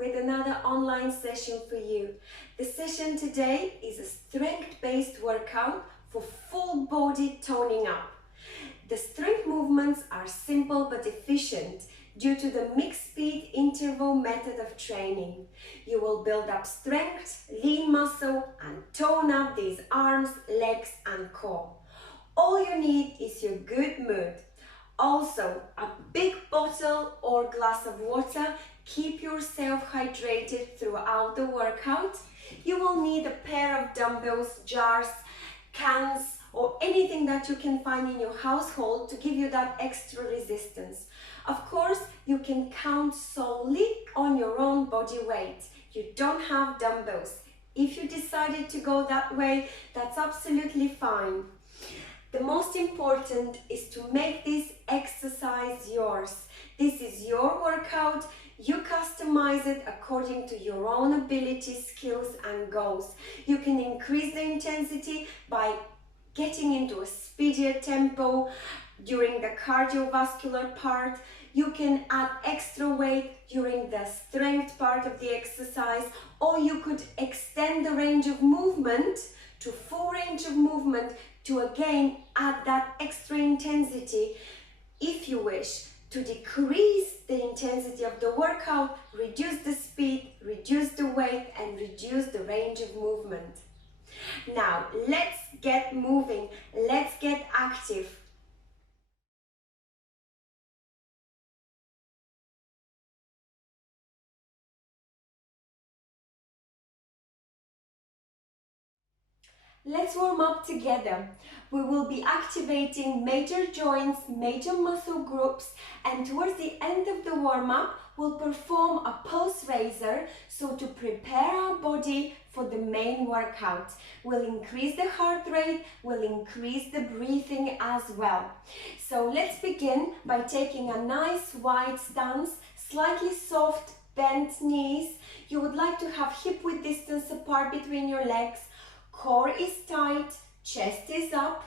with another online session for you. The session today is a strength-based workout for full body toning up. The strength movements are simple but efficient due to the mixed speed interval method of training. You will build up strength, lean muscle and tone up these arms, legs and core. All you need is your good mood. Also, a big bottle or glass of water. Keep yourself hydrated throughout the workout. You will need a pair of dumbbells, jars, cans, or anything that you can find in your household to give you that extra resistance. Of course, you can count solely on your own body weight. You don't have dumbbells. If you decided to go that way, that's absolutely fine. The most important is to make this exercise yours. This is your workout. You customize it according to your own abilities, skills and goals. You can increase the intensity by getting into a speedier tempo during the cardiovascular part. You can add extra weight during the strength part of the exercise, or you could extend the range of movement to full range of movement to again add that extra intensity. If you wish to decrease the intensity of the workout, reduce the speed, reduce the weight and reduce the range of movement. Now let's get moving, let's get active. Let's warm up together. We will be activating major joints, major muscle groups, and towards the end of the warm-up, we'll perform a pulse raiser, so to prepare our body for the main workout. We'll increase the heart rate, we'll increase the breathing as well. So let's begin by taking a nice wide stance, slightly soft bent knees. You would like to have hip width distance apart between your legs. Core is tight, chest is up,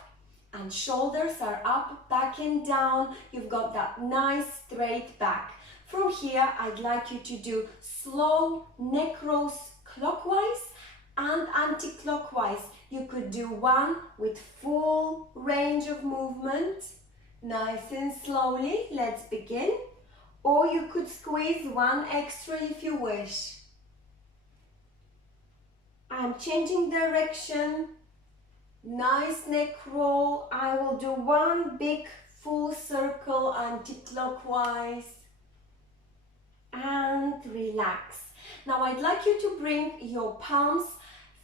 and shoulders are up, back and down. You've got that nice straight back. From here, I'd like you to do slow neck rolls clockwise and anti-clockwise. You could do one with full range of movement, nice and slowly. Let's begin. Or you could squeeze one extra if you wish. I'm changing direction, nice neck roll. I will do one big full circle anti-clockwise and relax. Now I'd like you to bring your palms,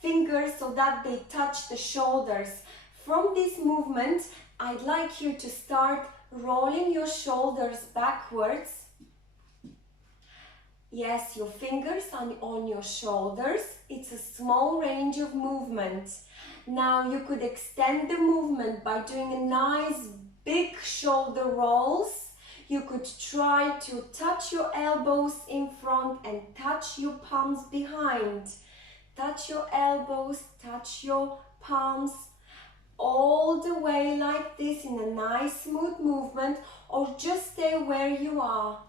fingers so that they touch the shoulders. From this movement, I'd like you to start rolling your shoulders backwards. Yes, your fingers are on your shoulders. It's a small range of movement. Now you could extend the movement by doing a nice big shoulder rolls. You could try to touch your elbows in front and touch your palms behind. Touch your elbows, touch your palms all the way like this in a nice smooth movement, or just stay where you are.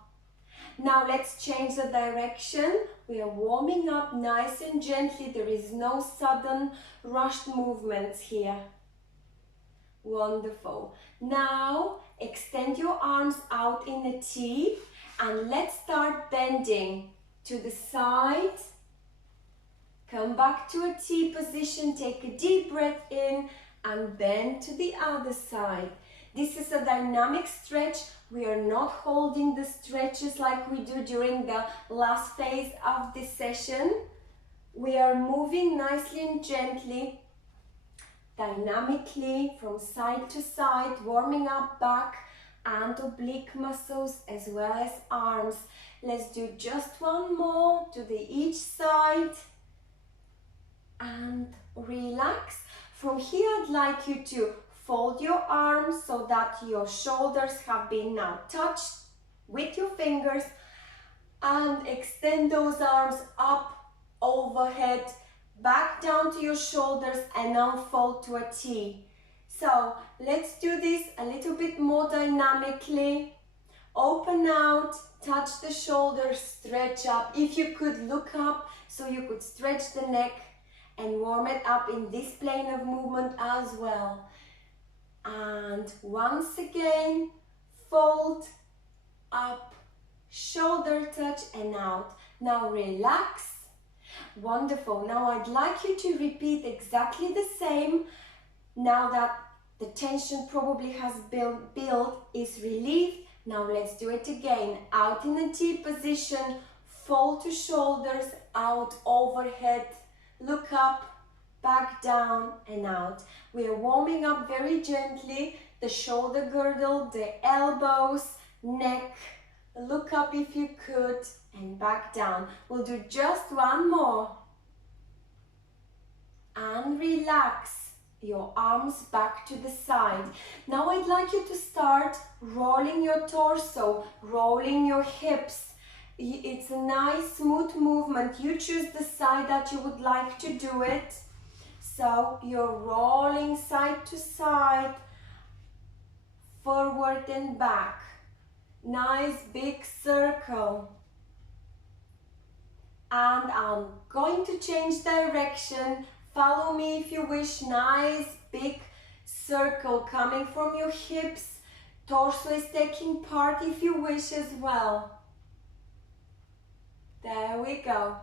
Now let's change the direction. We are warming up nice and gently. There is no sudden rushed movements here. Wonderful. Now extend your arms out in a T and let's start bending to the side. Come back to a T position. Take a deep breath in and bend to the other side. This is a dynamic stretch. We are not holding the stretches like we do during the last phase of this session. We are moving nicely and gently, dynamically from side to side, warming up back and oblique muscles as well as arms. Let's do just one more to each side and relax. From here, I'd like you to fold your arms so that your shoulders have been now touched with your fingers, and extend those arms up, overhead, back down to your shoulders and unfold to a T. So let's do this a little bit more dynamically. Open out, touch the shoulders, stretch up. If you could look up, so you could stretch the neck and warm it up in this plane of movement as well. And once again, fold up, shoulder touch and out. Now relax. Wonderful. Now I'd like you to repeat exactly the same. Now that the tension probably has built is relieved. Now let's do it again. Out in a T position, fold to shoulders, out, overhead, look up, back down and out. We are warming up very gently, the shoulder girdle, the elbows, neck, look up if you could and back down. We'll do just one more. And relax your arms back to the side. Now I'd like you to start rolling your torso, rolling your hips. It's a nice smooth movement. You choose the side that you would like to do it. So you're rolling side to side, forward and back. Nice big circle. And I'm going to change direction. Follow me if you wish. Nice big circle coming from your hips. Torso is taking part if you wish as well. There we go.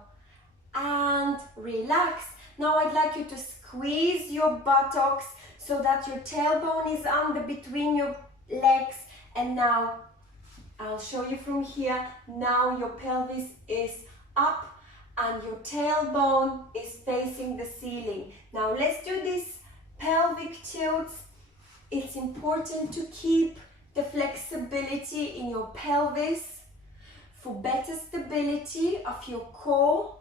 And relax. Now I'd like you to squeeze your buttocks so that your tailbone is under between your legs. And now I'll show you from here. Now your pelvis is up and your tailbone is facing the ceiling. Now let's do this pelvic tilts. It's important to keep the flexibility in your pelvis for better stability of your core.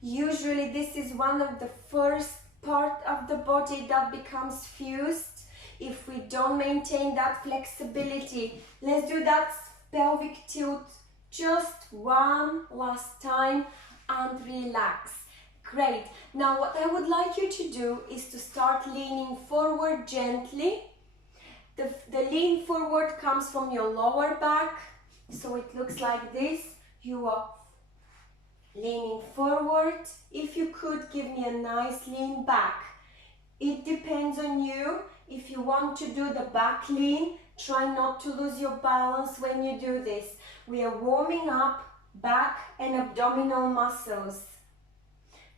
Usually this is one of the first part of the body that becomes fused if we don't maintain that flexibility. Let's do that pelvic tilt just one last time and relax. Great. Now what I would like you to do is to start leaning forward gently. The lean forward comes from your lower back, so it looks like this. You are leaning forward. If you could give me a nice lean back. It depends on you. If you want to do the back lean, try not to lose your balance when you do this. We are warming up back and abdominal muscles.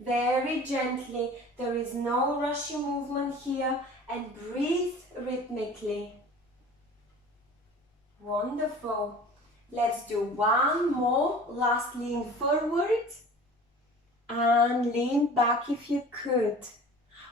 Very gently. There is no rushing movement here, and breathe rhythmically. Wonderful. Let's do one more. Last lean forward and lean back if you could.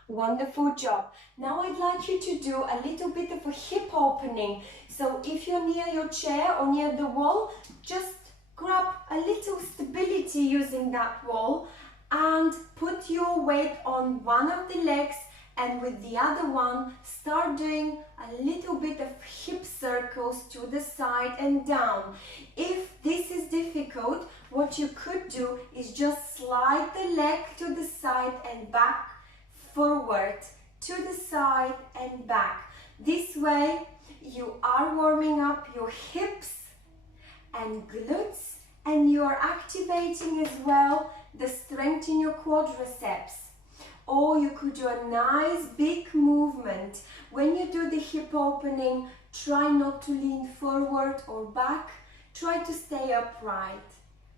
Wonderful job. Now I'd like you to do a little bit of a hip opening. So if you're near your chair or near the wall, just grab a little stability using that wall and put your weight on one of the legs, and with the other one start doing a little bit of hip circles to the side and down. If this is difficult, what you could do is just slide the leg to the side and back, forward, to the side and back. This way you are warming up your hips and glutes, and you are activating as well the strength in your quadriceps. Or you could do a nice big movement. When you do the hip opening, try not to lean forward or back. Try to stay upright.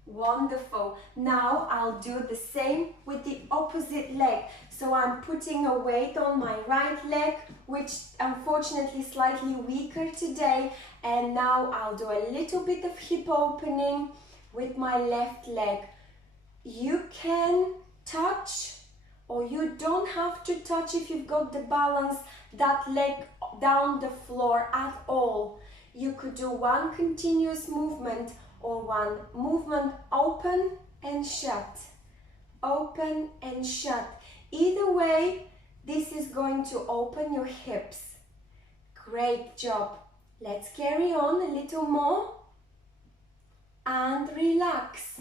Wonderful. Now I'll do the same with the opposite leg. So I'm putting a weight on my right leg, which unfortunately is slightly weaker today. And now I'll do a little bit of hip opening with my left leg. You can touch, or you don't have to touch if you've got the balance, that leg down the floor at all. You could do one continuous movement or one movement open and shut. Open and shut. Either way, this is going to open your hips. Great job. Let's carry on a little more and relax.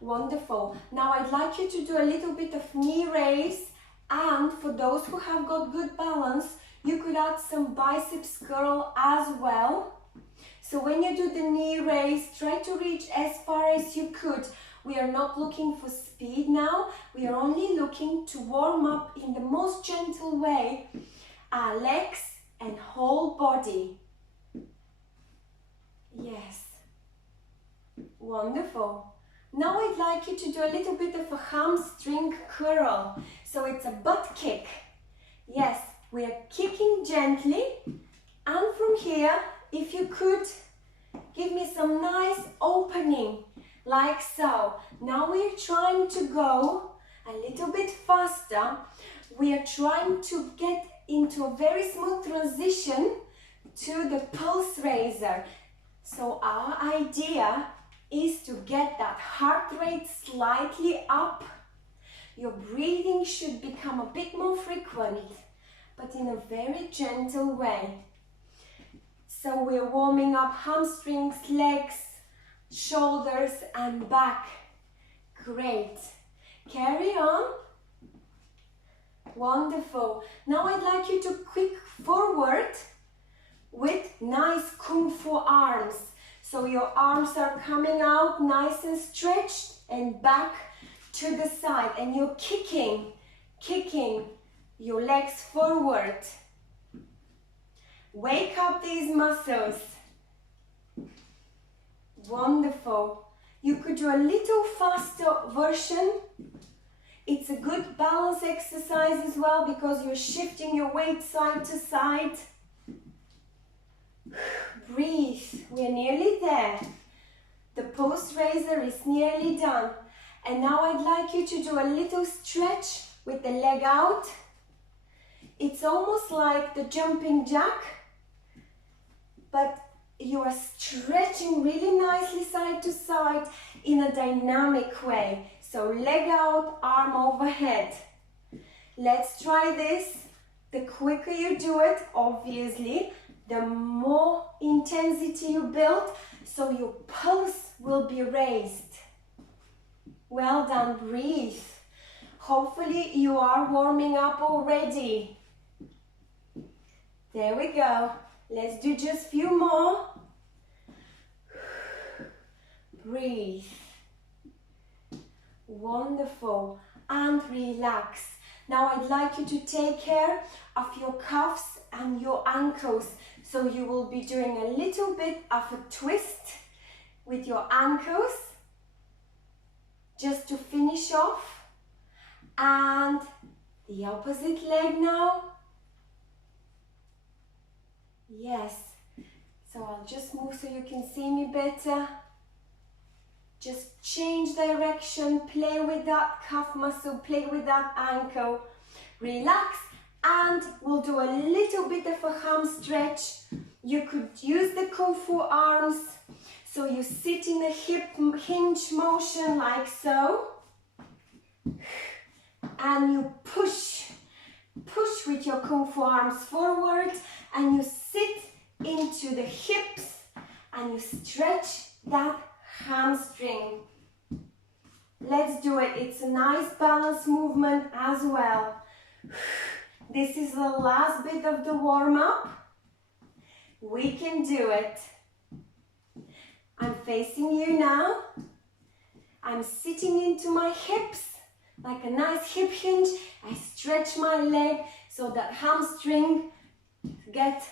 Wonderful. Now I'd like you to do a little bit of knee raise, and for those who have got good balance, you could add some biceps curl as well. So when you do the knee raise, try to reach as far as you could. We are not looking for speed now. We are only looking to warm up in the most gentle way our legs and whole body. Yes. Wonderful. Now I'd like you to do a little bit of a hamstring curl. So it's a butt kick. Yes, we are kicking gently. And from here, if you could, give me some nice opening, like so. Now we're trying to go a little bit faster. We are trying to get into a very smooth transition to the pulse raiser. So our idea is to get that heart rate slightly up. Your breathing should become a bit more frequent, but in a very gentle way. So we're warming up hamstrings, legs, shoulders and back. Great. Carry on. Wonderful. Now I'd like you to quick forward with nice Kung Fu arms. So your arms are coming out nice and stretched and back to the side. And you're kicking your legs forward. Wake up these muscles. Wonderful. You could do a little faster version. It's a good balance exercise as well because you're shifting your weight side to side. Breathe. We're nearly there. The post raiser is nearly done. And now I'd like you to do a little stretch with the leg out. It's almost like the jumping jack, but you are stretching really nicely side to side in a dynamic way. So leg out, arm overhead. Let's try this. The quicker you do it, obviously, the more intensity you build, so your pulse will be raised. Well done, breathe. Hopefully you are warming up already. There we go. Let's do just a few more. Breathe. Wonderful. And relax. Now I'd like you to take care of your calves and your ankles. So you will be doing a little bit of a twist with your ankles, just to finish off. And the opposite leg now. Yes. So I'll just move so you can see me better. Just change direction, play with that calf muscle, play with that ankle. Relax, and we'll do a little bit of a ham stretch. You could use the Kung Fu arms. So you sit in a hip hinge motion like so. And you push with your Kung Fu arms forward, and you sit into the hips and you stretch that hamstring. Let's do it. It's a nice balance movement as well. This is the last bit of the warm-up. We can do it. I'm facing you now. I'm sitting into my hips like a nice hip hinge. I stretch my leg so that hamstring gets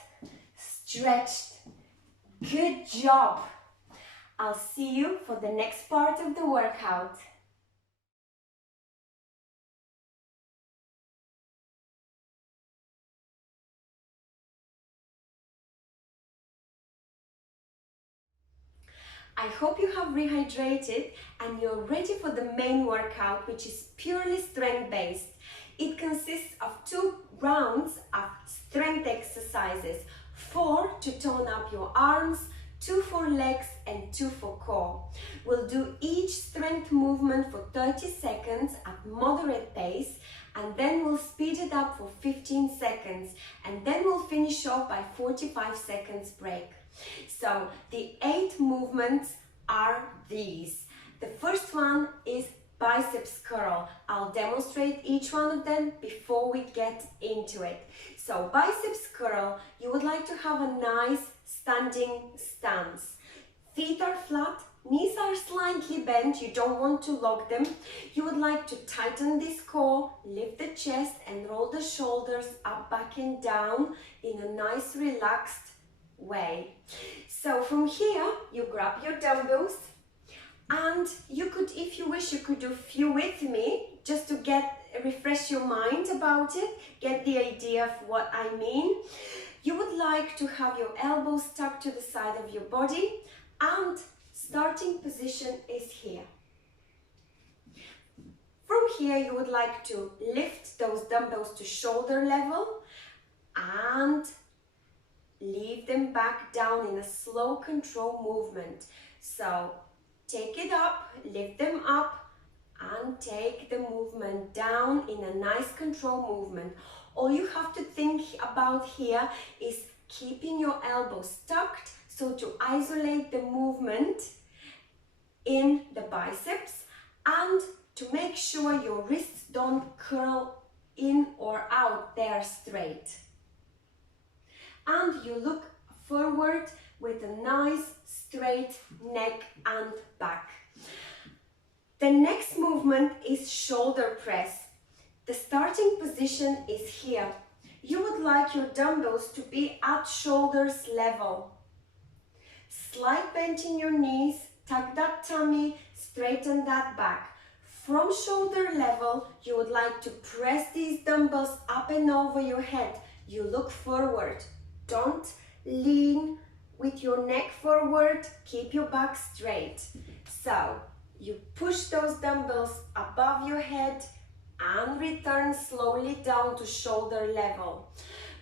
stretched. Good job. I'll see you for the next part of the workout. I hope you have rehydrated and you're ready for the main workout, which is purely strength-based. It consists of 2 rounds of strength exercises, 4 to tone up your arms, 2 for legs and 2 for core. We'll do each strength movement for 30 seconds at moderate pace, and then we'll speed it up for 15 seconds, and then we'll finish off by 45 seconds break. So the 8 movements are these. The first one is biceps curl. I'll demonstrate each one of them before we get into it. So biceps curl, you would like to have a nice standing stance. Feet are flat, knees are slightly bent, you don't want to lock them. You would like to tighten this core, lift the chest and roll the shoulders up, back and down in a nice relaxed way. So from here, you grab your dumbbells and you could, if you wish, you could do a few with me just to refresh your mind about it, get the idea of what I mean. You would like to have your elbows tucked to the side of your body and starting position is here. From here, you would like to lift those dumbbells to shoulder level and leave them back down in a slow control movement. So take it up, lift them up and take the movement down in a nice control movement. All you have to think about here is keeping your elbows tucked, so to isolate the movement in the biceps and to make sure your wrists don't curl in or out, they are straight. And you look forward with a nice straight neck and back. The next movement is shoulder press. The starting position is here. You would like your dumbbells to be at shoulders level. Slight bend in your knees, tuck that tummy, straighten that back. From shoulder level, you would like to press these dumbbells up and over your head. You look forward. Don't lean with your neck forward, keep your back straight. So you push those dumbbells above your head and return slowly down to shoulder level.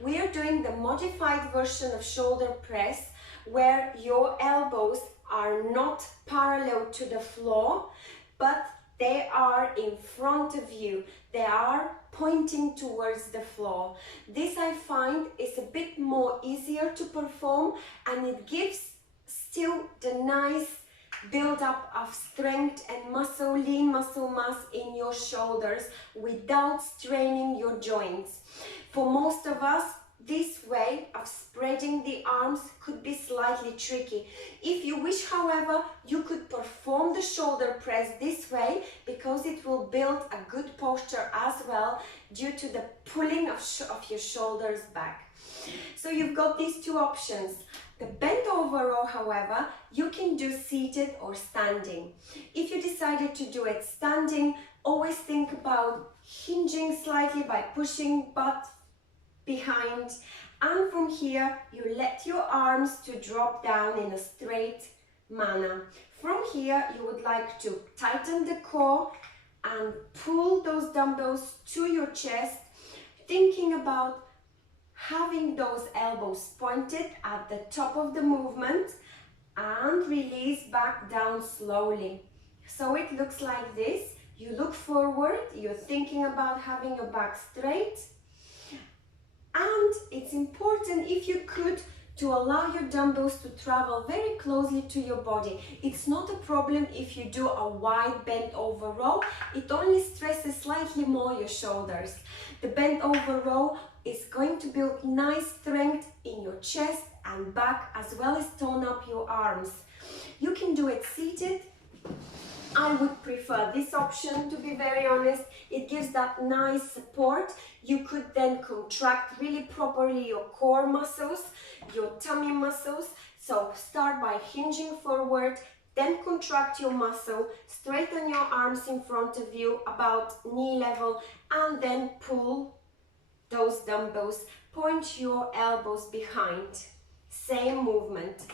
We are doing the modified version of shoulder press where your elbows are not parallel to the floor, but they are in front of you. They are pointing towards the floor. This I find is a bit more easier to perform and it gives still the nice build up of strength and muscle, lean muscle mass in your shoulders without straining your joints. For most of us, this way of spreading the arms could be slightly tricky. If you wish, however, you could perform the shoulder press this way because it will build a good posture as well due to the pulling of your shoulders back. So you've got these two options. The bent over row, however, you can do seated or standing. If you decided to do it standing, always think about hinging slightly by pushing butt behind, and from here you let your arms to drop down in a straight manner. From here you would like to tighten the core and pull those dumbbells to your chest, thinking about having those elbows pointed at the top of the movement and release back down slowly. So it looks like this. You look forward, you're thinking about having your back straight. And it's important, if you could, to allow your dumbbells to travel very closely to your body. It's not a problem if you do a wide bent over row. It only stresses slightly more your shoulders. The bent over row is going to build nice strength in your chest and back, as well as tone up your arms. You can do it seated. I would prefer this option, to be very honest. It gives that nice support. You could then contract really properly your core muscles, your tummy muscles. So start by hinging forward, then contract your muscle, straighten your arms in front of you about knee level, and then pull those dumbbells, point your elbows behind. Same movement.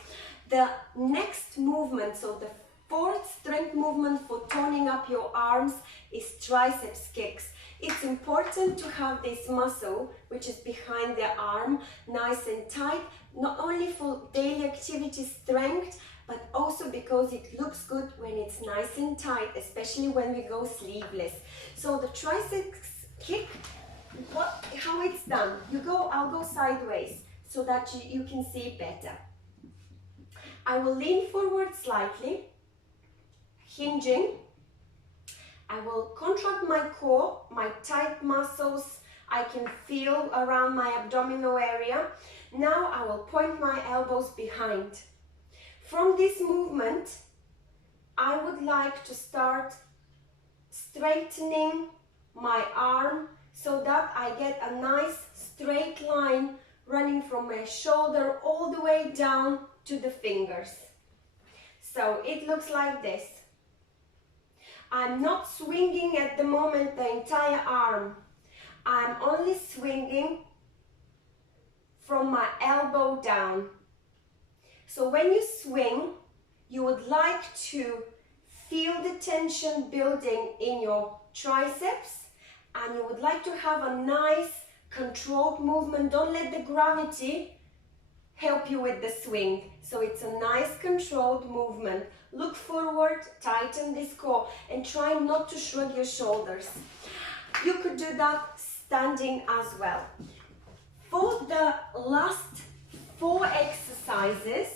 The next movement, so the fourth strength movement for toning up your arms, is triceps kicks. It's important to have this muscle, which is behind the arm, nice and tight, not only for daily activity strength, but also because it looks good when it's nice and tight, especially when we go sleeveless. So the triceps kick, how it's done, I'll go sideways so that you can see better. I will lean forward slightly, hinging, I will contract my core, my tight muscles I can feel around my abdominal area. Now I will point my elbows behind. From this movement, I would like to start straightening my arm so that I get a nice straight line running from my shoulder all the way down to the fingers. So it looks like this. I'm not swinging at the moment the entire arm. I'm only swinging from my elbow down. So when you swing, you would like to feel the tension building in your triceps, and you would like to have a nice controlled movement. Don't let the gravity help you with the swing. So it's a nice controlled movement. Look forward, tighten this core, and try not to shrug your shoulders. You could do that standing as well. For the last 4 exercises,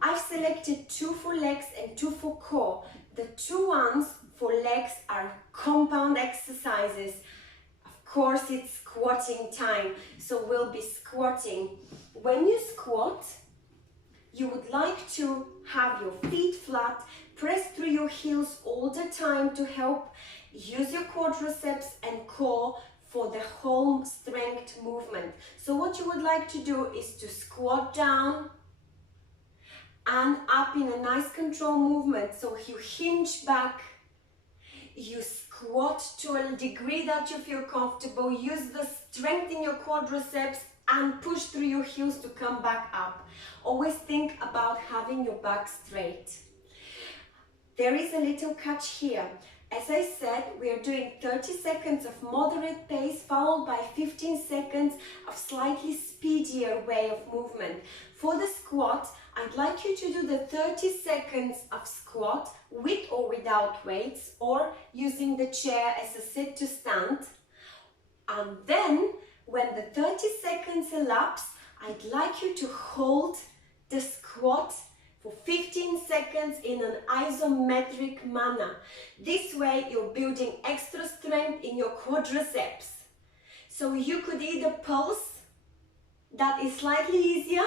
I've selected 2 for legs and 2 for core. The 2 ones for legs are compound exercises. Of course, it's squatting time, so we'll be squatting. When you squat, you would like to have your feet flat, press through your heels all the time to help use your quadriceps and core for the whole strength movement. So what you would like to do is to squat down and up in a nice control movement. So you hinge back, you squat to a degree that you feel comfortable, use the strength in your quadriceps and push through your heels to come back up. Always think about having your back straight. There is a little catch here. As I said, we are doing 30 seconds of moderate pace followed by 15 seconds of slightly speedier way of movement. For the squat, I'd like you to do the 30 seconds of squat with or without weights, or using the chair as a sit to stand. And then when the 30 seconds elapse, I'd like you to hold the squat for 15 seconds in an isometric manner. This way you're building extra strength in your quadriceps. So you could either pulse, that is slightly easier,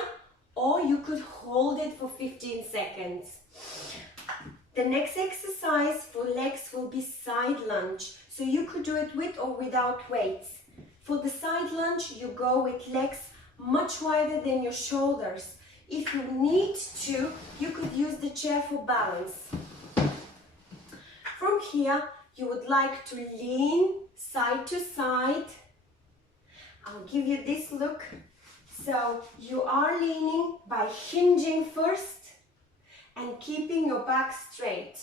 or you could hold it for 15 seconds. The next exercise for legs will be side lunge. So you could do it with or without weights. For the side lunge, you go with legs much wider than your shoulders. If you need to, you could use the chair for balance. From here, you would like to lean side to side. I'll give you this look. So you are leaning by hinging first and keeping your back straight.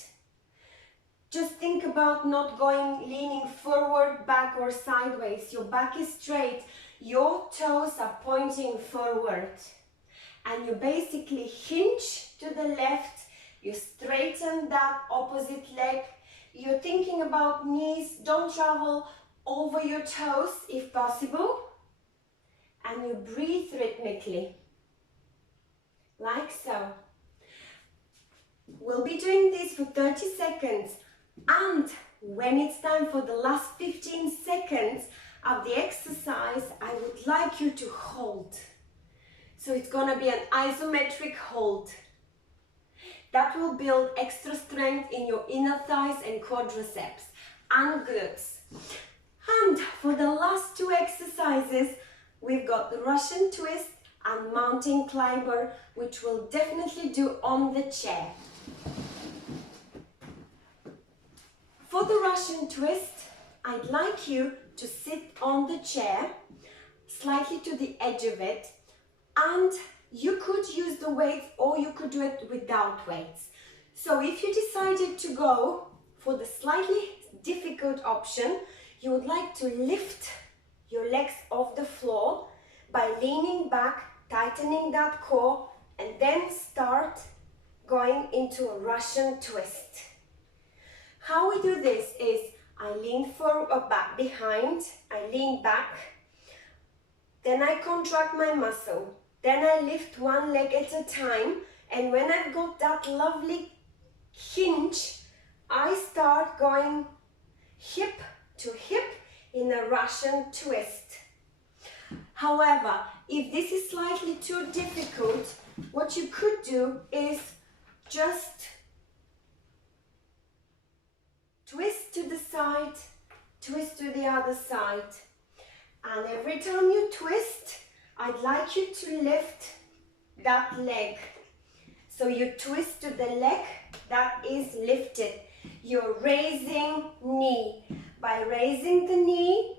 Just think about not leaning forward, back or sideways. Your back is straight. Your toes are pointing forward. And you basically hinge to the left. You straighten that opposite leg. You're thinking about knees. Don't travel over your toes if possible. And you breathe rhythmically, like so. We'll be doing this for 30 seconds. And when it's time for the last 15 seconds of the exercise, I would like you to hold. So it's gonna be an isometric hold. That will build extra strength in your inner thighs and quadriceps and glutes. And for the last 2 exercises, we've got the Russian twist and mountain climber, which we'll definitely do on the chair. For the Russian twist, I'd like you to sit on the chair, slightly to the edge of it, and you could use the weights or you could do it without weights. So if you decided to go for the slightly difficult option, you would like to lift your legs off the floor by leaning back, tightening that core, and then start going into a Russian twist. How we do this is I lean back behind, I lean back, then I contract my muscle, then I lift one leg at a time, and when I've got that lovely hinge, I start going hip to hip in a Russian twist. However, if this is slightly too difficult, what you could do is just twist to the side, twist to the other side. And every time you twist, I'd like you to lift that leg. So you twist to the leg that is lifted. You're raising knee. By raising the knee,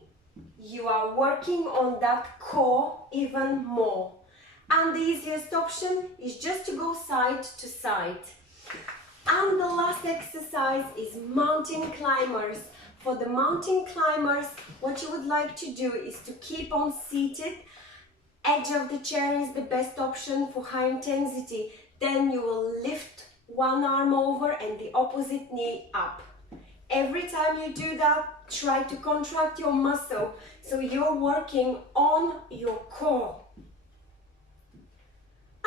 you are working on that core even more. And the easiest option is just to go side to side. And the last exercise is mountain climbers. For the mountain climbers, what you would like to do is to keep on seated. Edge of the chair is the best option for high intensity. Then you will lift one arm over and the opposite knee up. Every time you do that, try to contract your muscle so you're working on your core.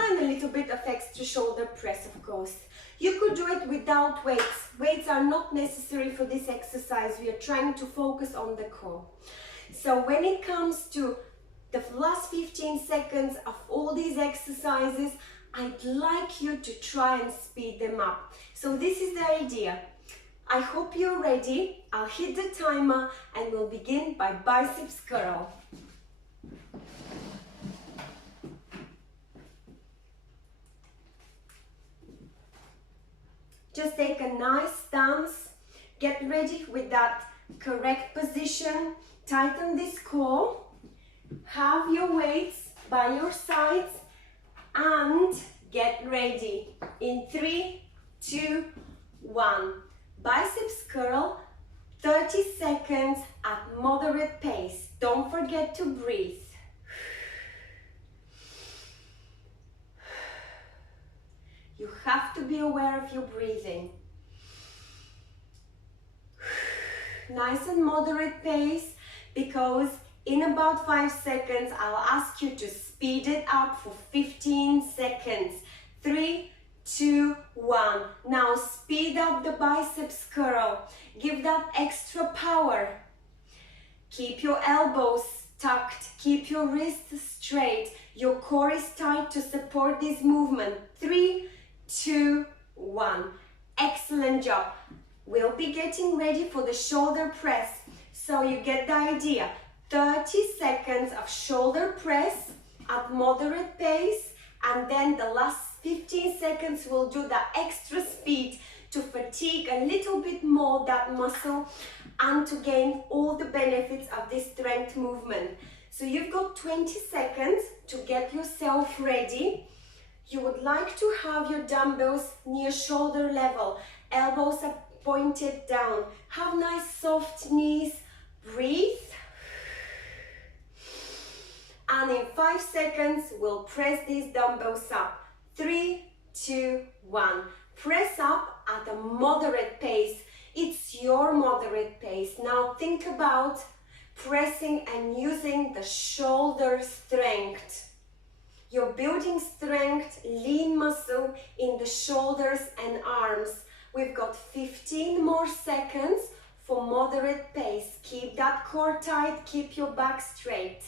And a little bit of extra shoulder press, of course. You could do it without weights. Weights are not necessary for this exercise. We are trying to focus on the core. So when it comes to the last 15 seconds of all these exercises, I'd like you to try and speed them up. So this is the idea. I hope you're ready. I'll hit the timer and we'll begin by biceps curl. Just take a nice stance. Get ready with that correct position. Tighten this core. Have your weights by your sides and get ready. In 3, 2, 1. Biceps curl, 30 seconds at moderate pace. Don't forget to breathe. You have to be aware of your breathing. Nice and moderate pace, because in about 5 seconds, I'll ask you to speed it up for 15 seconds. 3, 2, 1. Now speed up the biceps curl. Give that extra power. Keep your elbows tucked. Keep your wrists straight. Your core is tight to support this movement. 3, 2, 1. Excellent job. We'll be getting ready for the shoulder press. So you get the idea. 30 seconds of shoulder press at moderate pace, and then the last 15 seconds we'll do the extra speed to fatigue a little bit more that muscle and to gain all the benefits of this strength movement. So you've got 20 seconds to get yourself ready. You would like to have your dumbbells near shoulder level, elbows are pointed down. Have nice soft knees. Breathe. And in 5 seconds, we'll press these dumbbells up. 3, 2, 1. Press up at a moderate pace. It's your moderate pace. Now think about pressing and using the shoulder strength. You're building strength, lean muscle in the shoulders and arms. We've got 15 more seconds for moderate pace. Keep that core tight, keep your back straight.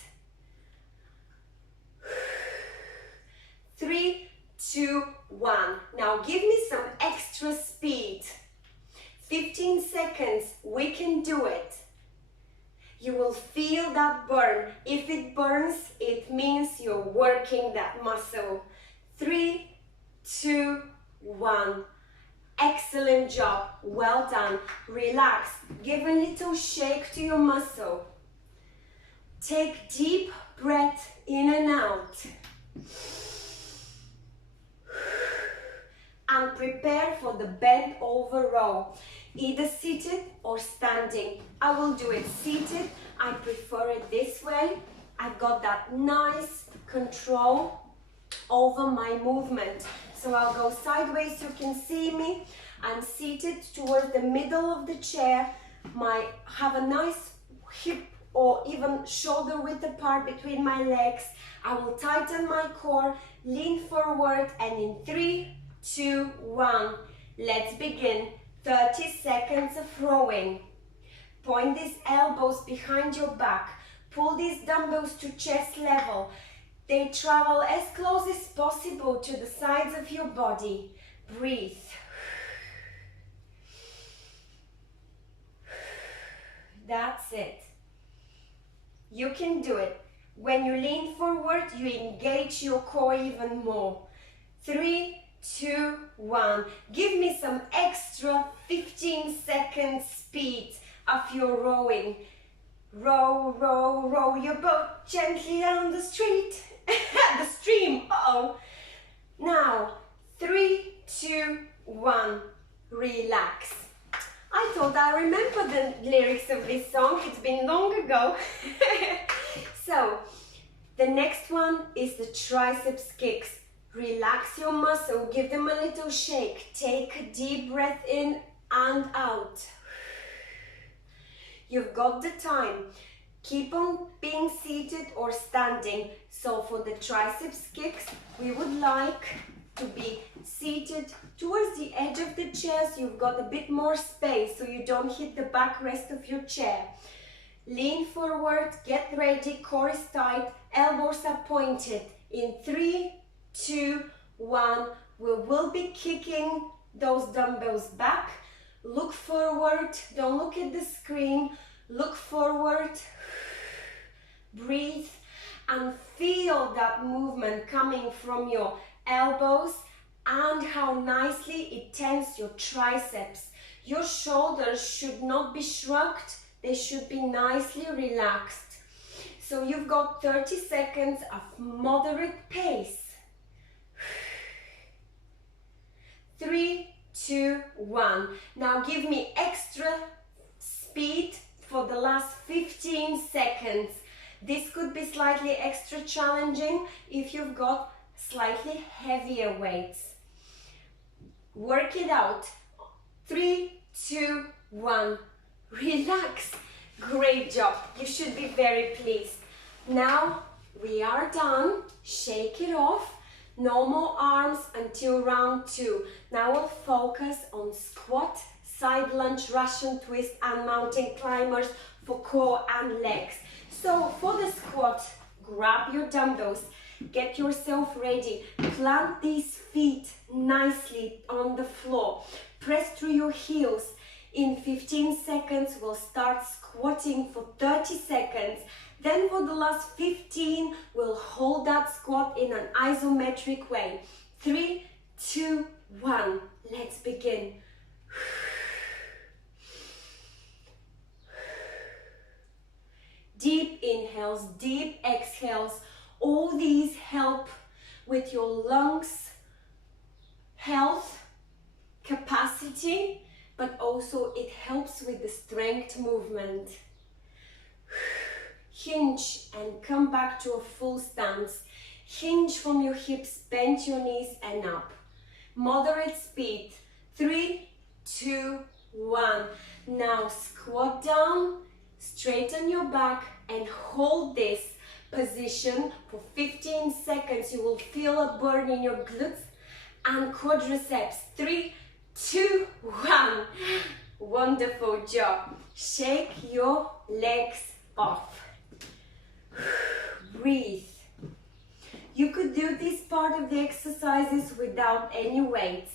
3, 2, 1. Now give me some extra speed. 15 seconds, we can do it. You will feel that burn. If it burns, it means you're working that muscle. 3, 2, 1. Excellent job. Well done. Relax. Give a little shake to your muscle. Take deep breath in and out. And prepare for the bend over row. Either seated or standing. I will do it seated. I prefer it this way. I've got that nice control over my movement. So I'll go sideways so you can see me. I'm seated towards the middle of the chair. Have a nice hip or even shoulder width apart between my legs. I will tighten my core, lean forward, and in 3, 2, 1, let's begin. 30 seconds of rowing. Point these elbows behind your back. Pull these dumbbells to chest level. They travel as close as possible to the sides of your body. Breathe. That's it. You can do it. When you lean forward, you engage your core even more. 3, 2, 1. Give me some extra 15 seconds speed of your rowing. Row, row, row your boat gently down the street. The stream. Uh-oh. Now, 3, 2, 1. Relax. I thought I remember the lyrics of this song. It's been long ago. So, the next one is the triceps kicks. Relax your muscle, give them a little shake. Take a deep breath in and out. You've got the time. Keep on being seated or standing. So for the triceps kicks, we would like to be seated towards the edge of the chair so you've got a bit more space so you don't hit the backrest of your chair. Lean forward, get ready, core is tight, elbows are pointed. In 3, 2, 1, we will be kicking those dumbbells back. Look forward, don't look at the screen, look forward, breathe and feel that movement coming from your elbows and how nicely it tenses your triceps. Your shoulders should not be shrugged, they should be nicely relaxed. So you've got 30 seconds of moderate pace. 3, 2, 1. Now give me extra speed for the last 15 seconds. This could be slightly extra challenging if you've got slightly heavier weights. Work it out. 3, 2, 1. Relax. Great job. You should be very pleased. Now we are done. Shake it off. No more arms until round 2. Now we'll focus on squat, side lunge, Russian twist and mountain climbers for core and legs. So for the squat, grab your dumbbells, get yourself ready, plant these feet nicely on the floor, press through your heels. In 15 seconds, we'll start squatting for 30 seconds. Then for the last 15, we'll hold that squat in an isometric way. 3, 2, 1. Let's begin. Deep inhales, deep exhales. All these help with your lungs, health, capacity, but also it helps with the strength movement. Hinge and come back to a full stance. Hinge from your hips, bend your knees and up. Moderate speed. 3, 2, 1. Now squat down, straighten your back and hold this position for 15 seconds. You will feel a burn in your glutes and quadriceps. 3, 2, 1. Wonderful job. Shake your legs off. Breathe. You could do this part of the exercises without any weights.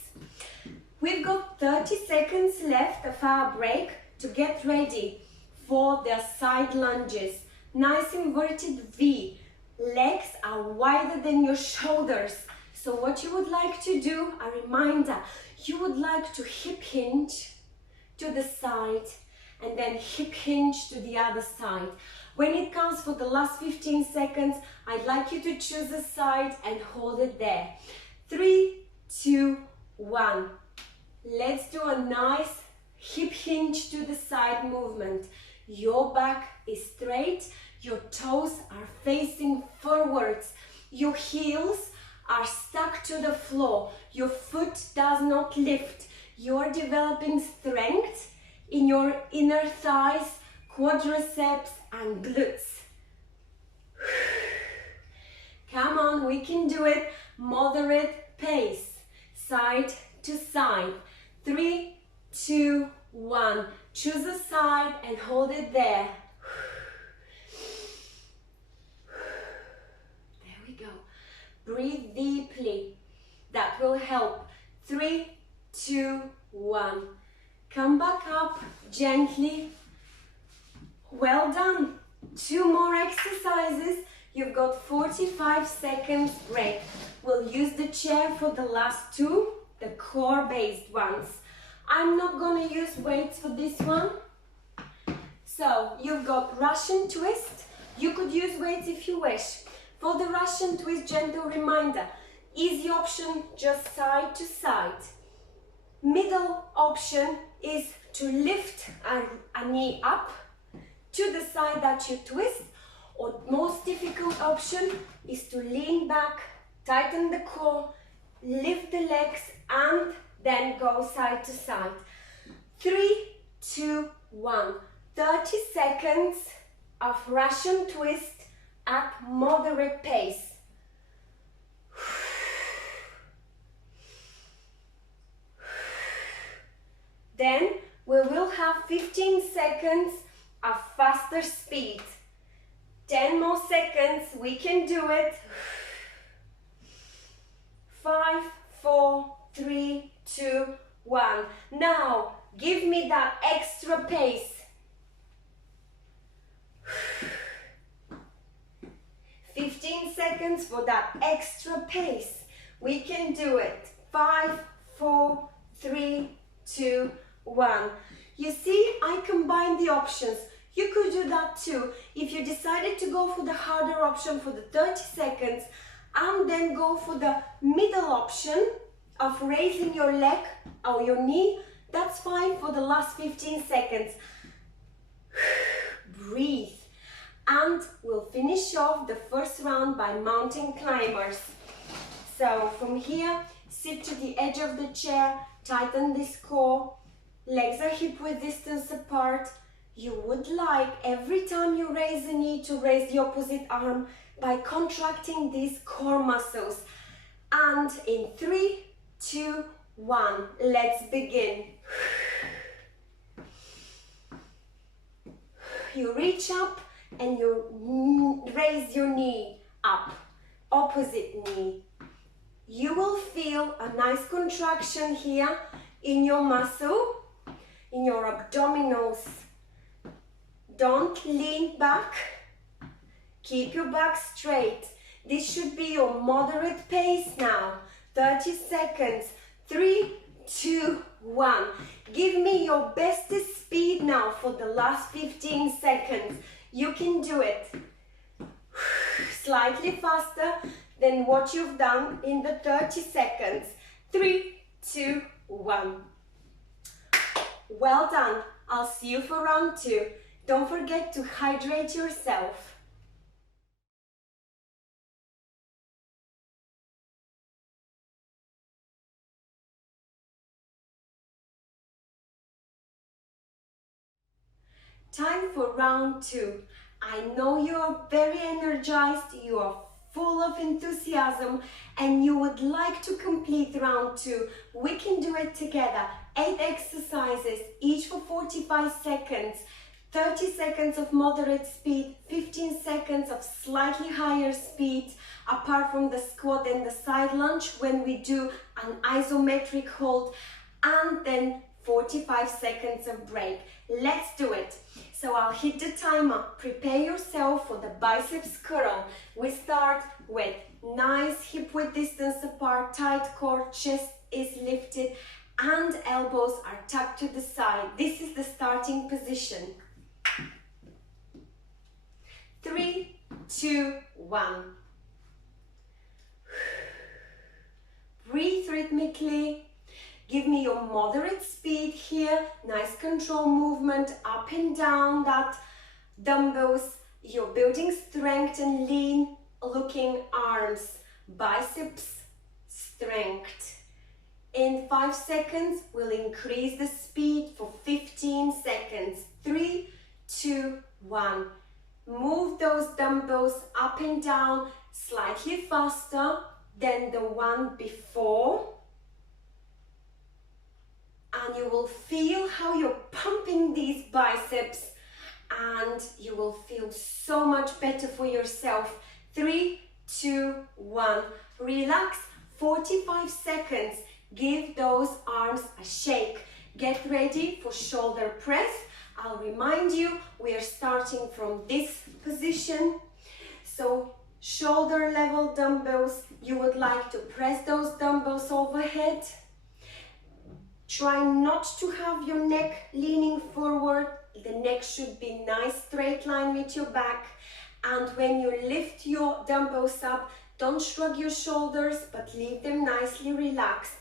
We've got 30 seconds left of our break to get ready for the side lunges. Nice inverted V. Legs are wider than your shoulders. So what you would like to do, a reminder, you would like to hip hinge to the side and then hip hinge to the other side. When it comes for the last 15 seconds, I'd like you to choose a side and hold it there. 3, 2, 1. Let's do a nice hip hinge to the side movement. Your back is straight, your toes are facing forwards, your heels are stuck to the floor, your foot does not lift. You're developing strength in your inner thighs, quadriceps and glutes. Come on, we can do it. Moderate pace, side to side. 3, 2, 1. Choose a side and hold it there. There we go. Breathe deeply. That will help. 3, 2, 1. Come back up gently. Well done. 2 more exercises. You've got 45 seconds break. We'll use the chair for the last 2, the core-based ones. I'm not going to use weights for this one. So you've got Russian twist. You could use weights if you wish. For the Russian twist, gentle reminder, easy option, just side to side. Middle option is to lift a knee up to the side that you twist, or most difficult option is to lean back, tighten the core, lift the legs, and then go side to side. 3, 2, 1. 30 seconds of Russian twist at moderate pace. Then we will have 15 seconds of faster speed. 10 more seconds, we can do it. 5, 4, 3, 2, 1. Now, give me that extra pace. 15 seconds for that extra pace. We can do it. 5, 4, 3, 2, 1. You see, I combined the options. You could do that too. If you decided to go for the harder option for the 30 seconds and then go for the middle option of raising your leg or your knee, that's fine for the last 15 seconds. Breathe. And we'll finish off the first round by mountain climbers. So from here, sit to the edge of the chair, tighten this core, legs are hip width distance apart. You would like every time you raise a knee to raise the opposite arm by contracting these core muscles. And in 3, 2, 1, let's begin. You reach up and you raise your knee up, opposite knee. You will feel a nice contraction here in your muscle, in your abdominals. Don't lean back. Keep your back straight. This should be your moderate pace now. 30 seconds. 3, 2, 1. Give me your bestest speed now for the last 15 seconds. You can do it. Slightly faster than what you've done in the 30 seconds. 3, 2, 1. Well done. I'll see you for round 2. Don't forget to hydrate yourself. Time for round 2. I know you are very energized, you are full of enthusiasm, and you would like to complete round 2. We can do it together. 8 exercises, each for 45 seconds. 30 seconds of moderate speed, 15 seconds of slightly higher speed, apart from the squat and the side lunge when we do an isometric hold, and then 45 seconds of break. Let's do it. So I'll hit the timer. Prepare yourself for the biceps curl. We start with nice hip width distance apart, tight core, chest is lifted, and elbows are tucked to the side. This is the starting position. 3, 2, 1. Breathe rhythmically. Give me your moderate speed here. Nice control movement up and down that dumbbells. You're building strength and lean looking arms. Biceps strength. In 5 seconds, we'll increase the speed for 15 seconds. 3, 2, 1. Move those dumbbells up and down slightly faster than the one before. and you will feel how you're pumping these biceps, and you will feel so much better for yourself. 3, 2, 1. Relax. 45 seconds. Give those arms a shake. Get ready for shoulder press. I'll remind you, we are starting from this position. So shoulder level dumbbells, you would like to press those dumbbells overhead. Try not to have your neck leaning forward. The neck should be nice straight line with your back. And when you lift your dumbbells up, don't shrug your shoulders, but leave them nicely relaxed.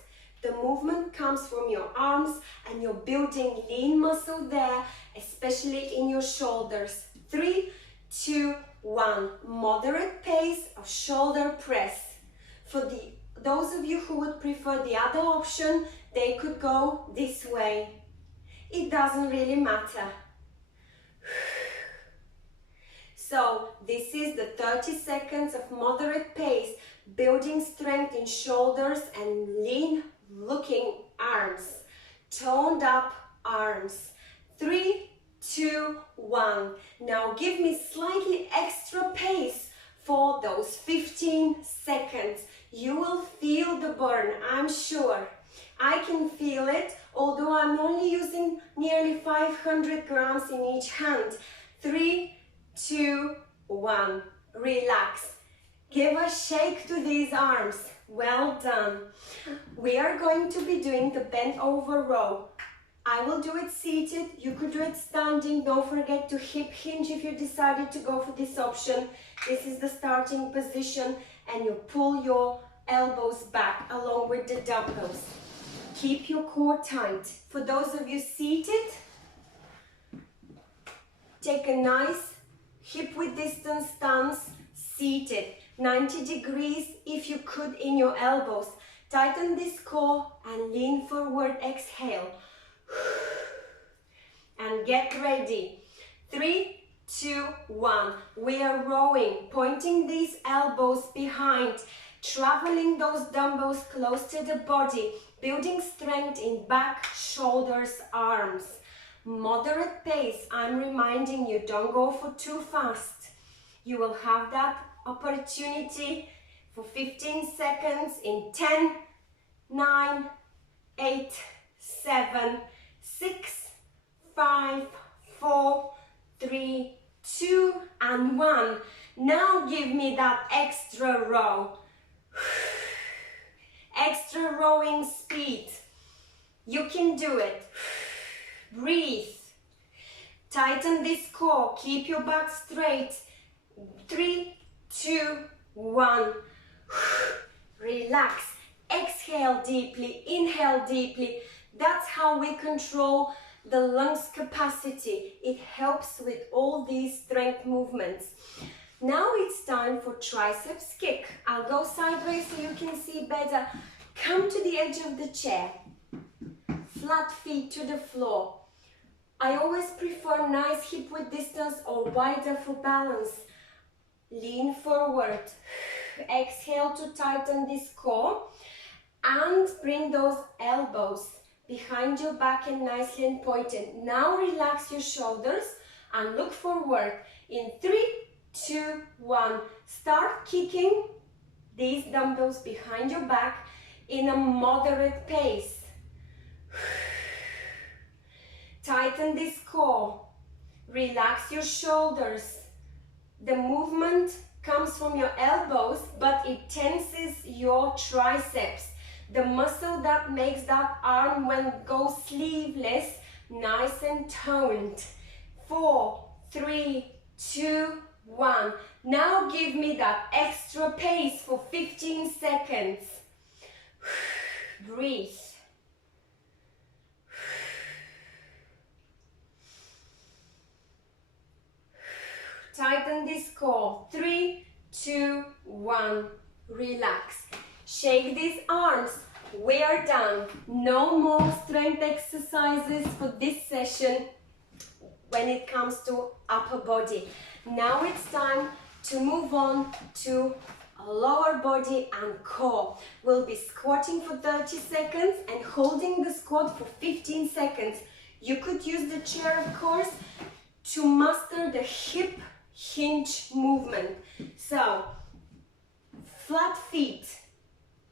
The movement comes from your arms, and you're building lean muscle there, especially in your shoulders. 3, 2, 1. Moderate pace of shoulder press. For those of you who would prefer the other option, they could go this way. It doesn't really matter. So this is the 30 seconds of moderate pace, building strength in shoulders and lean looking arms, toned up arms. 3, 2, 1. Now give me slightly extra pace for those 15 seconds. You will feel the burn, I'm sure. I can feel it, although I'm only using nearly 500 grams in each hand. 3, 2, 1. Relax. Give a shake to these arms. Well done. We are going to be doing the bent over row. I will do it seated. You could do it standing. Don't forget to hip hinge if you decided to go for this option. This is the starting position, and you pull your elbows back along with the dumbbells. Keep your core tight. For those of you seated, take a nice hip width distance stance, seated. 90 degrees if you could in your elbows. Tighten this core and lean forward. Exhale. And get ready. 3, 2, 1. We are rowing, pointing these elbows behind, traveling those dumbbells close to the body, building strength in back, shoulders, arms. Moderate pace. I'm reminding you, don't go for too fast. You will have that opportunity for 15 seconds in 10, 9, 8, 7, 6, 5, 4, 3, 2, and 1. Now give me that extra row. Extra rowing speed. You can do it. Breathe. Tighten this core. Keep your back straight. 3, 2, 1. Relax. Exhale deeply. Inhale deeply. That's how we control the lungs capacity. It helps with all these strength movements. Now it's time for triceps kick. I'll go sideways so you can see better. Come to the edge of the chair. Flat feet to the floor. I always prefer nice hip width distance or wider for balance. Lean forward. Exhale to tighten this core and bring those elbows behind your back and nicely and pointed. Now relax your shoulders and look forward. In 3, 2, 1. Start kicking these dumbbells behind your back in a moderate pace. Tighten this core. Relax your shoulders. The movement comes from your elbows, but it tenses your triceps. The muscle that makes that arm when go sleeveless, nice and toned. 4, 3, 2, 1. Now give me that extra pace for 15 seconds. Breathe. Tighten this core. 3, 2, 1. Relax. Shake these arms. We are done. No more strength exercises for this session when it comes to upper body. Now it's time to move on to a lower body and core. We'll be squatting for 30 seconds and holding the squat for 15 seconds. You could use the chair, of course, to master the hip hinge movement. So, flat feet,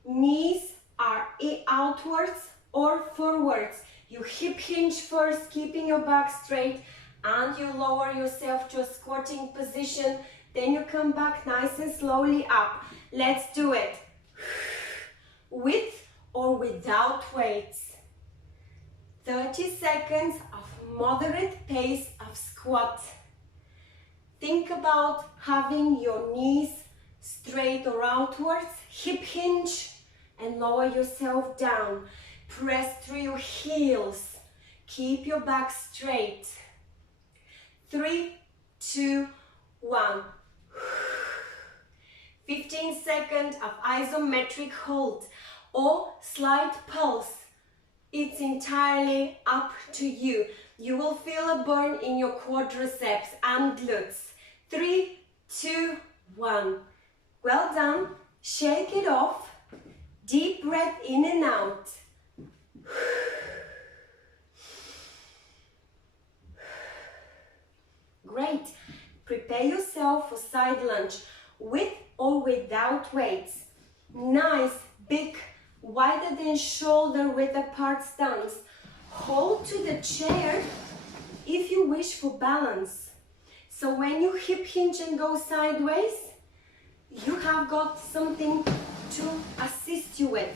knees are outwards or forwards. You hip hinge first, keeping your back straight, and you lower yourself to a squatting position. Then you come back nice and slowly up. Let's do it. With or without weights. 30 seconds of moderate pace of squat. Think about having your knees straight or outwards, hip hinge, and lower yourself down. Press through your heels. Keep your back straight. 3, 2, 1. 15 seconds of isometric hold or slight pulse. It's entirely up to you. You will feel a burn in your quadriceps and glutes. 3, 2, 1. Well done. Shake it off. Deep breath in and out. Great. Prepare yourself for side lunge with or without weights. Nice, big, wider than shoulder width apart stance. Hold to the chair if you wish for balance. So when you hip hinge and go sideways, you have got something to assist you with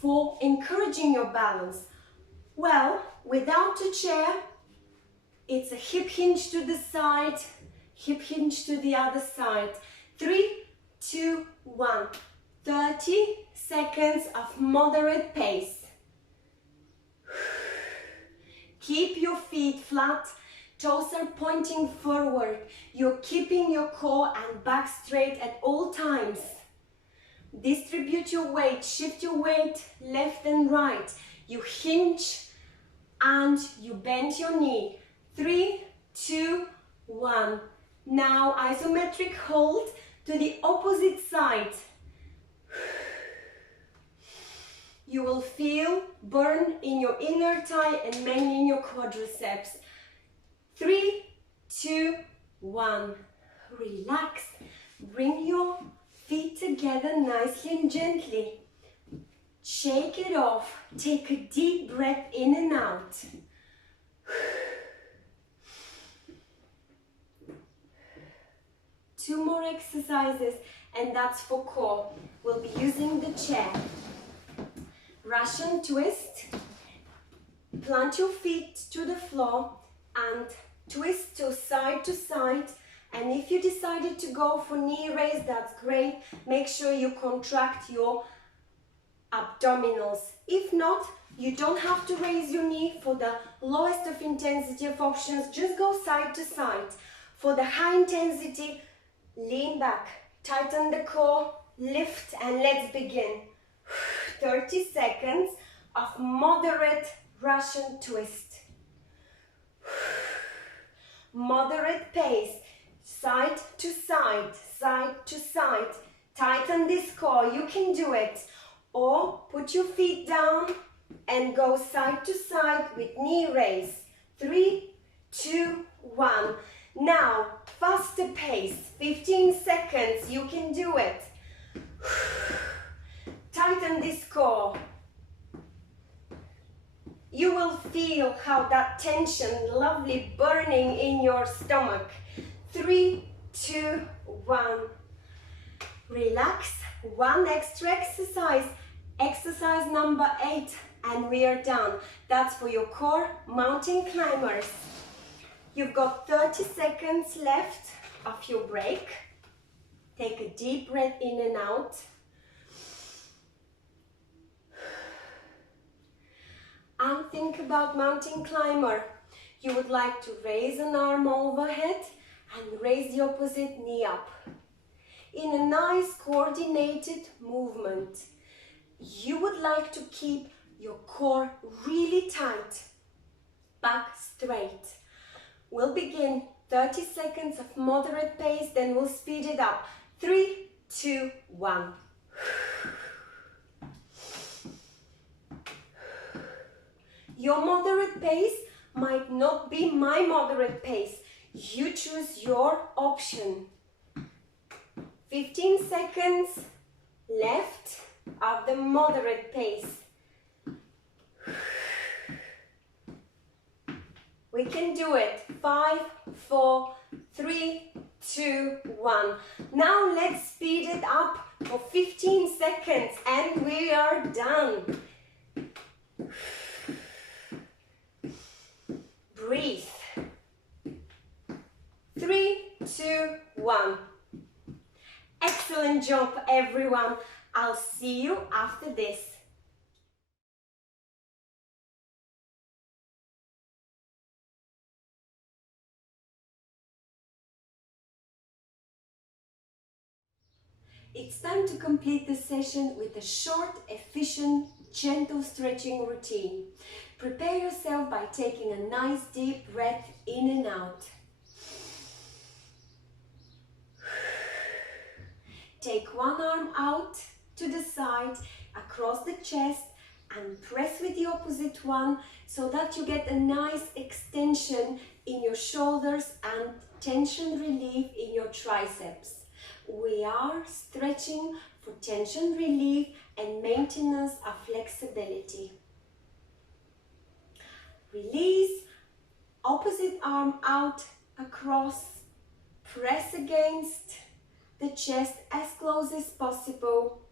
for encouraging your balance. Well, without a chair, it's a hip hinge to the side, hip hinge to the other side. 3, 2, 1. 30 seconds of moderate pace. Keep your feet flat, toes are pointing forward. You're keeping your core and back straight at all times. Distribute your weight, shift your weight left and right. You hinge and you bend your knee. 3, 2, 1. Now isometric hold to the opposite side. You will feel burn in your inner thigh and mainly in your quadriceps. 3, 2, 1. Relax. Bring your feet together nicely and gently. Shake it off. Take a deep breath in and out. Two more exercises and that's for core. We'll be using the chair. Russian twist. Plant your feet to the floor and twist to side. And if you decided to go for knee raise, that's great. Make sure you contract your abdominals. If not, you don't have to raise your knee. For the lowest of intensity of options, just go side to side. For the high intensity, lean back, tighten the core, lift, and let's begin. 30 seconds of moderate Russian twist. Moderate pace, side to side, side to side. Tighten this core, you can do it. Or put your feet down and go side to side with knee raise. 3, 2, 1. Now, faster pace, 15 seconds, you can do it. Tighten this core. You will feel how that tension, lovely burning in your stomach. 3, 2, 1. Relax. One extra exercise. Exercise number 8 and we are done. That's for your core mountain climbers. You've got 30 seconds left of your break. Take a deep breath in and out. And think about mountain climber. You would like to raise an arm overhead and raise the opposite knee up. In a nice coordinated movement. You would like to keep your core really tight, back straight. We'll begin 30 seconds of moderate pace, then we'll speed it up. 3, 2, 1. Your moderate pace might not be my moderate pace. You choose your option. 15 seconds left of the moderate pace. We can do it. 5, 4, 3, 2, 1. Now let's speed it up for 15 seconds and we are done. Breathe. 3, 2, 1. Excellent job, everyone. I'll see you after this. It's time to complete the session with a short, efficient, gentle stretching routine. Prepare yourself by taking a nice deep breath in and out. Take one arm out to the side, across the chest, and press with the opposite one so that you get a nice extension in your shoulders and tension relief in your triceps. We are stretching for tension relief and maintenance of flexibility. Release, opposite arm out, across, press against the chest as close as possible.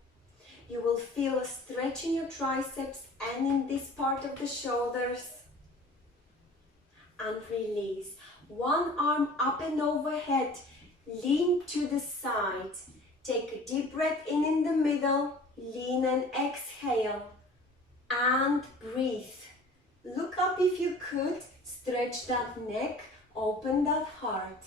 You will feel a stretch in your triceps and in this part of the shoulders. And release. One arm up and overhead. Lean to the side. Take a deep breath in the middle. Lean and exhale. And breathe. Look up if you could. Stretch that neck. Open that heart.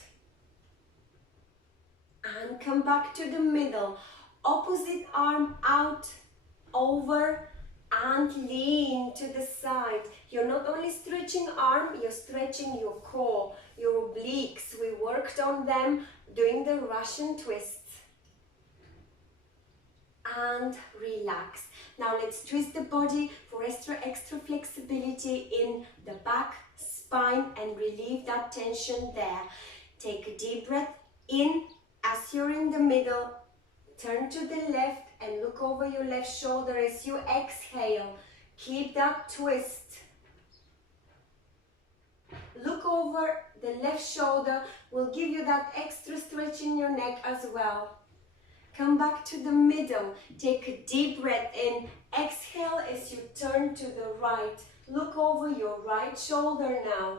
And come back to the middle. Opposite arm out, over, and lean to the side. You're not only stretching arm, you're stretching your core, your obliques. We worked on them doing the Russian twists. And relax. Now let's twist the body for extra flexibility in the back, spine, and relieve that tension there. Take a deep breath in as you're in the middle. Turn to the left and look over your left shoulder as you exhale. Keep that twist. Look over the left shoulder, will give you that extra stretch in your neck as well. Come back to the middle. Take a deep breath in. Exhale as you turn to the right. Look over your right shoulder now.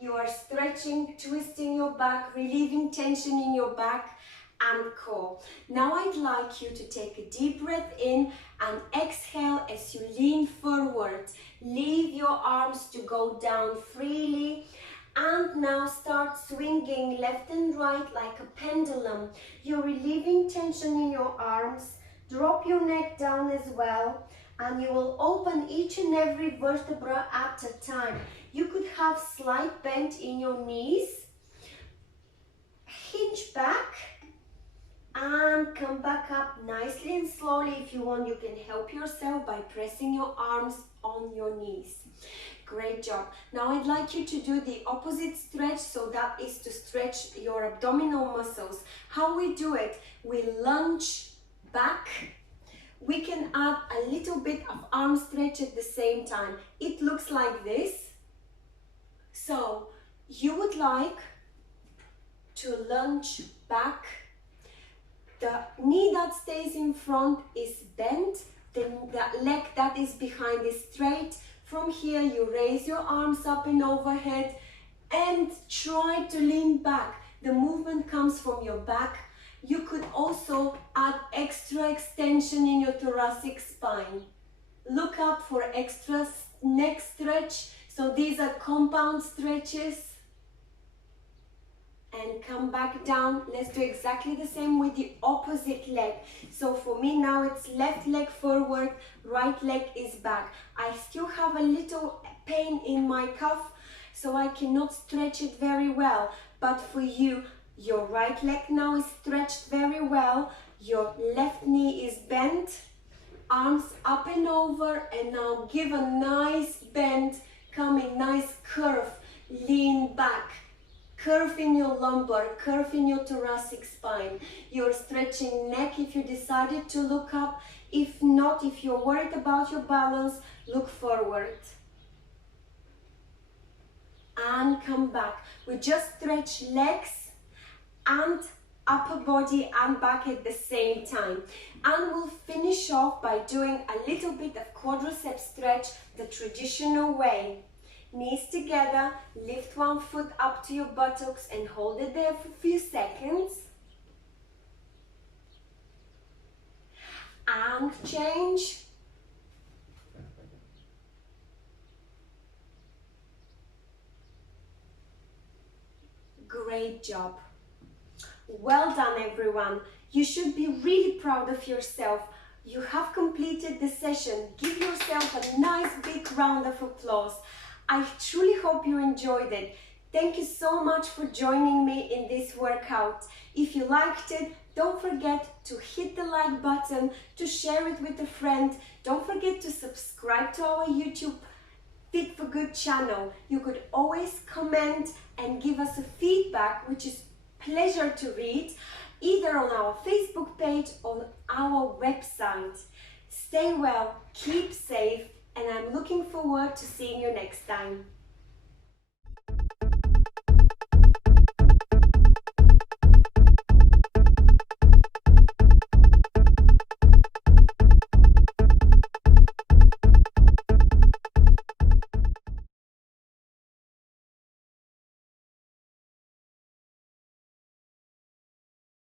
You are stretching, twisting your back, relieving tension in your back and core. Now I'd like you to take a deep breath in and exhale as you lean forward. Leave your arms to go down freely. And now start swinging left and right like a pendulum. You're relieving tension in your arms. Drop your neck down as well. And you will open each and every vertebra at a time. You could have slight bend in your knees. Hinge back. And come back up nicely and slowly. If you want, you can help yourself by pressing your arms on your knees. Great job. Now I'd like you to do the opposite stretch, so that is to stretch your abdominal muscles. How we do it? We lunge back. We can add a little bit of arm stretch at the same time. It looks like this. So you would like to lunge back. The knee that stays in front is bent. The leg that is behind is straight. From here, you raise your arms up and overhead and try to lean back. The movement comes from your back. You could also add extra extension in your thoracic spine. Look up for extra neck stretch. So these are compound stretches. And come back down. Let's do exactly the same with the opposite leg. So for me now it's left leg forward, right leg is back. I still have a little pain in my calf, so I cannot stretch it very well. But for you, Your right leg now is stretched very well. Your left knee is bent. Arms up and over, and now give a nice bend, coming nice curve, lean back. Curve in your lumbar, curve in your thoracic spine. You're stretching neck if you decided to look up. If not, if you're worried about your balance, look forward. And come back. We just stretch legs and upper body and back at the same time. And we'll finish off by doing a little bit of quadricep stretch the traditional way. Knees together, lift one foot up to your buttocks and hold it there for a few seconds. And change. Great job. Well done, everyone. You should be really proud of yourself. You have completed the session. Give yourself a nice big round of applause. I truly hope you enjoyed it. Thank you so much for joining me in this workout. If you liked it, don't forget to hit the like button, to share it with a friend. Don't forget to subscribe to our YouTube Fit for Good channel. You could always comment and give us a feedback, which is pleasure to read, either on our Facebook page or our website. Stay well, keep safe, and I'm looking forward to seeing you next time.